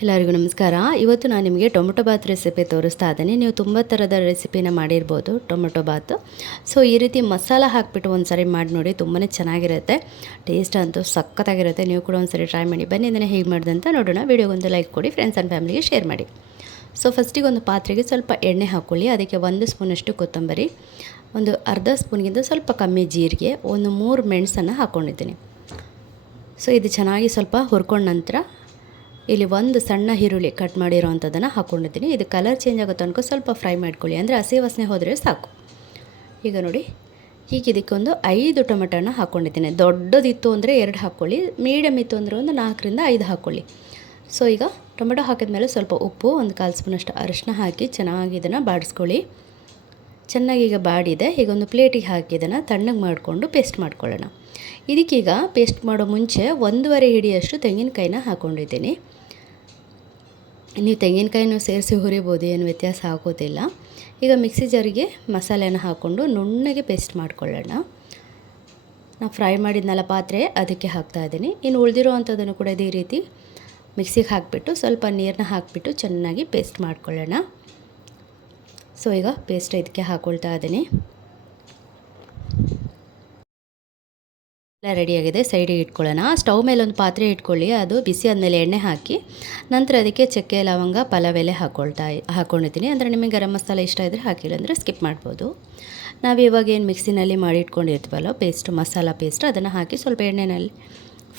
ಎಲ್ಲರಿಗೂ ನಮಸ್ಕಾರ. ಇವತ್ತು ನಾನು ನಿಮಗೆ ಟೊಮೊಟೊ ಬಾತ್ ರೆಸಿಪಿ ತೋರಿಸ್ತಾ ಇದ್ದೀನಿ. ನೀವು ತುಂಬ ಥರದ ರೆಸಿಪಿನ ಮಾಡಿರ್ಬೋದು ಟೊಮೊಟೊ ಬಾತ್. ಸೊ, ಈ ರೀತಿ ಮಸಾಲ ಹಾಕಿಬಿಟ್ಟು ಒಂದು ಸರಿ ಮಾಡಿ ನೋಡಿ ತುಂಬಾ ಚೆನ್ನಾಗಿರುತ್ತೆ. ಟೇಸ್ಟ್ ಅಂತೂ ಸಖತ್ತಾಗಿರುತ್ತೆ. ನೀವು ಕೂಡ ಒಂದು ಸರಿ ಟ್ರೈ ಮಾಡಿ ಬನ್ನಿ. ಇದನ್ನು ಹೇಗೆ ಮಾಡಿದೆ ಅಂತ ನೋಡೋಣ. ವಿಡಿಯೋಗೊಂದು ಲೈಕ್ ಕೊಡಿ ಫ್ರೆಂಡ್ಸ್ ಆ್ಯಂಡ್ ಫ್ಯಾಮಿಲಿಗೆ ಶೇರ್ ಮಾಡಿ. ಸೊ ಫಸ್ಟಿಗೆ ಒಂದು ಪಾತ್ರೆಗೆ ಸ್ವಲ್ಪ ಎಣ್ಣೆ ಹಾಕ್ಕೊಳ್ಳಿ ಅದಕ್ಕೆ ಒಂದು ಸ್ಪೂನಷ್ಟು ಕೊತ್ತಂಬರಿ, ಒಂದು ಅರ್ಧ ಸ್ಪೂನ್ಗಿಂತ ಸ್ವಲ್ಪ ಕಮ್ಮಿ ಜೀರಿಗೆ, ಒಂದು ಮೂರು ಮೆಣಸನ್ನು ಹಾಕ್ಕೊಂಡಿದ್ದೀನಿ ಸೊ ಇದು ಚೆನ್ನಾಗಿ ಸ್ವಲ್ಪ ಹುರ್ಕೊಂಡ ನಂತರ ಇಲ್ಲಿ ಒಂದು ಸಣ್ಣ ಈರುಳ್ಳಿ ಕಟ್ ಮಾಡಿರೋ ಅಂಥದ್ದನ್ನು ಹಾಕ್ಕೊಂಡಿದ್ದೀನಿ ಇದು ಕಲರ್ ಚೇಂಜ್ ಆಗೋ ತನಕ ಸ್ವಲ್ಪ ಫ್ರೈ ಮಾಡ್ಕೊಳ್ಳಿ. ಅಂದರೆ ಹಸಿ ವಾಸನೆ ಹೋದರೆ ಸಾಕು. ಈಗ ನೋಡಿ, ಈಗ ಇದಕ್ಕೊಂದು ಐದು ಟೊಮೆಟೊನ ಹಾಕ್ಕೊಂಡಿದ್ದೀನಿ ದೊಡ್ಡದಿತ್ತು ಅಂದರೆ ಎರಡು ಹಾಕ್ಕೊಳ್ಳಿ ಮೀಡಿಯಮ್ ಇತ್ತು ಅಂದರೆ ಒಂದು ನಾಲ್ಕರಿಂದ ಐದು ಹಾಕ್ಕೊಳ್ಳಿ ಸೊ ಈಗ ಟೊಮೆಟೊ ಹಾಕಿದ ಮೇಲೆ ಸ್ವಲ್ಪ ಉಪ್ಪು, ಒಂದು ಕಾಲು ಸ್ಪೂನಷ್ಟು ಅರಿಶಿನ ಹಾಕಿ ಚೆನ್ನಾಗಿ ಇದನ್ನು ಬಾಡಿಸ್ಕೊಳ್ಳಿ. ಚೆನ್ನಾಗಿ ಈಗ ಬಾಡಿದೆ. ಈಗ ಒಂದು ಪ್ಲೇಟಿಗೆ ಹಾಕಿ ಇದನ್ನು ತಣ್ಣಗೆ ಮಾಡಿಕೊಂಡು ಪೇಸ್ಟ್ ಮಾಡ್ಕೊಳ್ಳೋಣ. ಇದಕ್ಕೀಗ ಪೇಸ್ಟ್ ಮಾಡೋ ಮುಂಚೆ ಒಂದೂವರೆ ಹಿಡಿಯಷ್ಟು ತೆಂಗಿನಕಾಯಿನ ಹಾಕ್ಕೊಂಡಿದ್ದೀನಿ ನೀವು ತೆಂಗಿನಕಾಯಿನೂ ಸೇರಿಸಿ ಹುರಿಬೋದು, ಏನು ವ್ಯತ್ಯಾಸ ಆಗೋದಿಲ್ಲ. ಈಗ ಮಿಕ್ಸಿ ಜಾರಿಗೆ ಮಸಾಲೆನ ಹಾಕ್ಕೊಂಡು ನುಣ್ಣಗೆ ಪೇಸ್ಟ್ ಮಾಡ್ಕೊಳ್ಳೋಣ. ನಾವು ಫ್ರೈ ಮಾಡಿದ್ನಲ್ಲ ಪಾತ್ರೆ, ಅದಕ್ಕೆ ಹಾಕ್ತಾ ಇದ್ದೀನಿ. ಇನ್ನು ಉಳಿದಿರೋ ಅಂಥದ್ದನ್ನು ಕೂಡ ಇದೇ ರೀತಿ ಮಿಕ್ಸಿಗೆ ಹಾಕಿಬಿಟ್ಟು ಸ್ವಲ್ಪ ನೀರನ್ನ ಹಾಕಿಬಿಟ್ಟು ಚೆನ್ನಾಗಿ ಪೇಸ್ಟ್ ಮಾಡ್ಕೊಳ್ಳೋಣ. ಸೊ, ಈಗ ಪೇಸ್ಟ್ ಇದಕ್ಕೆ ಹಾಕ್ಕೊಳ್ತಾ ಇದ್ದೀನಿ. ಎಲ್ಲ ರೆಡಿಯಾಗಿದೆ ಸೈಡಿಗೆ ಇಟ್ಕೊಳ್ಳೋಣ. ಸ್ಟವ್ ಮೇಲೆ ಒಂದು ಪಾತ್ರೆ ಇಟ್ಕೊಳ್ಳಿ. ಅದು ಬಿಸಿ ಆದಮೇಲೆ ಎಣ್ಣೆ ಹಾಕಿ, ನಂತರ ಅದಕ್ಕೆ ಚಕ್ಕೆ, ಲವಂಗ, ಪಲಾವ್ ಎಲೆ ಹಾಕ್ಕೊಳ್ತಾ ಹಾಕ್ಕೊಂಡಿದ್ದೀನಿ ಅಂದರೆ ನಿಮಗೆ ಗರಂ ಮಸಾಲೆ ಇಷ್ಟ ಇದ್ದರೆ ಹಾಕಿಲ್ಲ ಅಂದರೆ ಸ್ಕಿಪ್ ಮಾಡ್ಬೋದು. ನಾವು ಇವಾಗ ಏನು ಮಿಕ್ಸಿನಲ್ಲಿ ಮಾಡಿ ಇಟ್ಕೊಂಡಿರ್ತೀವಲ್ಲ ಪೇಸ್ಟ್ ಮಸಾಲ ಪೇಸ್ಟ್ ಅದನ್ನು ಹಾಕಿ ಸ್ವಲ್ಪ ಎಣ್ಣೆಯಲ್ಲಿ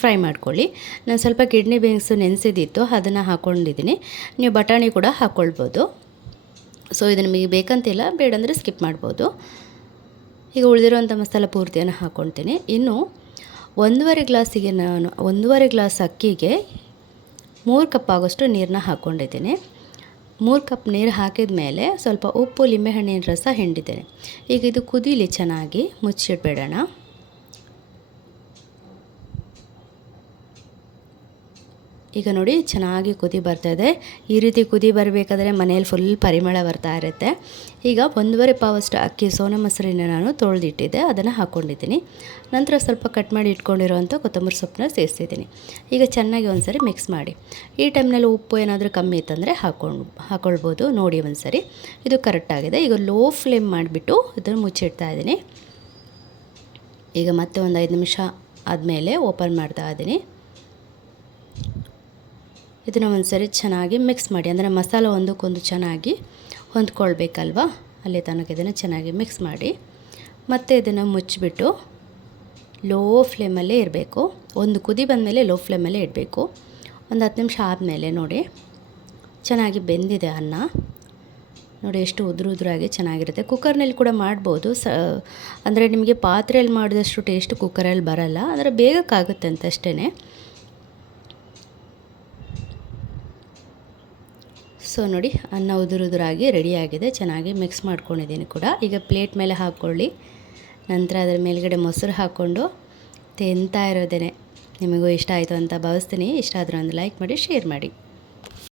ಫ್ರೈ ಮಾಡ್ಕೊಳ್ಳಿ. ನಾನು ಸ್ವಲ್ಪ ಕಿಡ್ನಿ ಬೀನ್ಸು ನೆನೆಸಿದಿತ್ತು, ಅದನ್ನು ಹಾಕ್ಕೊಂಡಿದ್ದೀನಿ ನೀವು ಬಟಾಣಿ ಕೂಡ ಹಾಕ್ಕೊಳ್ಬೋದು ಸೊ ಇದು ನಿಮಗೆ ಬೇಕಂತಿಲ್ಲ, ಬೇಡಂದರೆ ಸ್ಕಿಪ್ ಮಾಡ್ಬೋದು. ಈಗ ಉಳಿದಿರುವಂಥ ಮಸಾಲ ಪೂರ್ತಿಯನ್ನು ಹಾಕ್ಕೊಳ್ತೀನಿ ಇನ್ನು ಒಂದೂವರೆ ಗ್ಲಾಸಿಗೆ ನಾನು, ಒಂದೂವರೆ ಗ್ಲಾಸ್ ಅಕ್ಕಿಗೆ ಮೂರು ಕಪ್ ಆಗೋಷ್ಟು ನೀರನ್ನ ಹಾಕ್ಕೊಂಡಿದ್ದೀನಿ ಮೂರು ಕಪ್ ನೀರು ಹಾಕಿದ ಮೇಲೆ ಸ್ವಲ್ಪ ಉಪ್ಪು, ಲಿಂಬೆಹಣ್ಣಿನ ರಸ ಹಿಂಡಿದ್ದೇನೆ. ಈಗ ಇದು ಕುದೀಲಿ ಚೆನ್ನಾಗಿ ಮುಚ್ಚಿಡ್ಬೇಡೋಣ ಈಗ ನೋಡಿ ಚೆನ್ನಾಗಿ ಕುದಿ ಬರ್ತಾ ಇದೆ ಈ ರೀತಿ ಕುದಿ ಬರಬೇಕಾದ್ರೆ ಮನೆಯಲ್ಲಿ ಫುಲ್ ಪರಿಮಳ ಬರ್ತಾ ಇರುತ್ತೆ. ಈಗ ಒಂದೂವರೆ ಪಾವಷ್ಟು ಅಕ್ಕಿ ಸೋನಾ ಮೊಸರಿನ ನಾನು ತೊಳೆದಿಟ್ಟಿದ್ದೆ. ಅದನ್ನು ಹಾಕ್ಕೊಂಡಿದ್ದೀನಿ ನಂತರ ಸ್ವಲ್ಪ ಕಟ್ ಮಾಡಿ ಇಟ್ಕೊಂಡಿರುವಂಥ ಕೊತ್ತಂಬರಿ ಸೊಪ್ಪನ್ನ ಸೇರಿಸಿದ್ದೀನಿ. ಈಗ ಚೆನ್ನಾಗಿ ಒಂದು ಸರಿ ಮಿಕ್ಸ್ ಮಾಡಿ. ಈ ಟೈಮ್ನಲ್ಲಿ ಉಪ್ಪು ಏನಾದರೂ ಕಮ್ಮಿ ಇತ್ತಂದರೆ ಹಾಕ್ಕೊಂಡು ಹಾಕ್ಕೊಳ್ಬೋದು ನೋಡಿ ಒಂದು ಸರಿ ಇದು ಕರೆಕ್ಟಾಗಿದೆ ಈಗ ಲೋ ಫ್ಲೇಮ್ ಮಾಡಿಬಿಟ್ಟು ಇದನ್ನು ಮುಚ್ಚಿಡ್ತಾ ಇದ್ದೀನಿ. ಈಗ ಮತ್ತೆ ಒಂದು ಐದು ನಿಮಿಷ ಆದಮೇಲೆ ಓಪನ್ ಮಾಡ್ತಾ ಇದ್ದೀನಿ. ಇದನ್ನು ಒಂದು ಸರಿ ಚೆನ್ನಾಗಿ ಮಿಕ್ಸ್ ಮಾಡಿ. ಅಂದರೆ ಮಸಾಲ ಒಂದಕ್ಕೊಂದು ಚೆನ್ನಾಗಿ ಹೊಂದ್ಕೊಳ್ಬೇಕಲ್ವ? ಅಲ್ಲಿ ತನಕ ಇದನ್ನು ಚೆನ್ನಾಗಿ ಮಿಕ್ಸ್ ಮಾಡಿ. ಮತ್ತು ಇದನ್ನು ಮುಚ್ಚಿಬಿಟ್ಟು ಲೋ ಫ್ಲೇಮಲ್ಲೇ ಇರಬೇಕು. ಒಂದು ಕುದಿ ಬಂದಮೇಲೆ ಲೋ ಫ್ಲೇಮಲ್ಲೇ ಇಡಬೇಕು. ಒಂದು ಹತ್ತು ನಿಮಿಷ ಆದಮೇಲೆ ನೋಡಿ. ಚೆನ್ನಾಗಿ ಬೆಂದಿದೆ ಅನ್ನ. ನೋಡಿ ಎಷ್ಟು ಉದುರು ಉದುರಾಗಿ ಚೆನ್ನಾಗಿರುತ್ತೆ. ಕುಕ್ಕರ್ನಲ್ಲಿ ಕೂಡ ಮಾಡ್ಬೋದು. ಸ, ಅಂದರೆ ನಿಮಗೆ ಪಾತ್ರೆಯಲ್ಲಿ ಮಾಡಿದಷ್ಟು ಟೇಸ್ಟ್ ಕುಕ್ಕರಲ್ಲಿ ಬರಲ್ಲ. ಅಂದರೆ ಬೇಗಕ್ಕಾಗುತ್ತೆ ಅಂತ ಅಷ್ಟೇ ಸೊ ನೋಡಿ, ಅನ್ನ ಉದುರುದುರಾಗಿ ರೆಡಿಯಾಗಿದೆ. ಚೆನ್ನಾಗಿ ಮಿಕ್ಸ್ ಮಾಡ್ಕೊಂಡಿದ್ದೀನಿ ಕೂಡ. ಈಗ ಪ್ಲೇಟ್ ಮೇಲೆ ಹಾಕ್ಕೊಳ್ಳಿ ನಂತರ ಅದರ ಮೇಲ್ಗಡೆ ಮೊಸರು ಹಾಕ್ಕೊಂಡು ತಿಂತಾ ಇರೋದೇ ನಿಮಗೂ ಇಷ್ಟ ಆಯಿತು ಅಂತ ಭಾವಿಸ್ತೀನಿ. ಇಷ್ಟ ಆದರೂ ಒಂದು ಲೈಕ್ ಮಾಡಿ ಶೇರ್ ಮಾಡಿ.